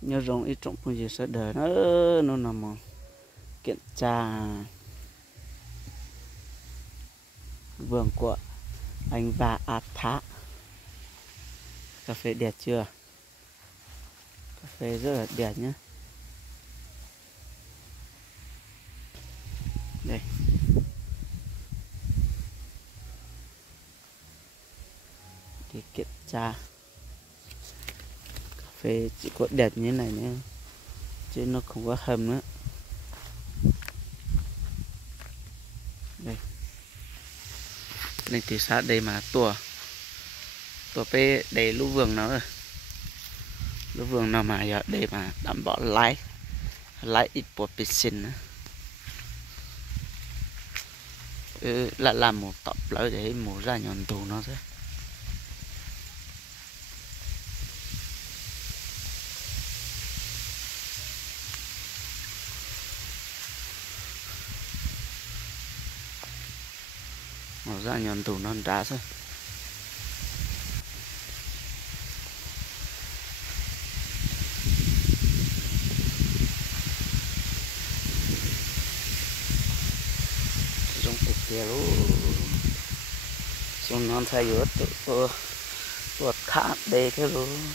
nhớ rong ít trọng phong gì sẽ đời nó nằm kiện trà vườn của anh và ạt thả. Cà phê đẹp chưa? Cà phê rất là đẹp nhé. Đây. Thì kiện trà. Cà phê chỉ có đẹp như thế này nhé. Chứ nó không có hầm nữa. Đây. Nên từ sát đây mà tua pe để lũ vườn nó rồi. Lũ vườn nào mà giờ để mà đảm bảo lái ít bộ bê xin nữa. Là làm một tập lại để mổ ra nhọn tù nó thôi. Mổ ra nhọn tù nó đá thôi. Trong thực kia luôn. Xong nó thay giữa tụi khá đây cái luôn.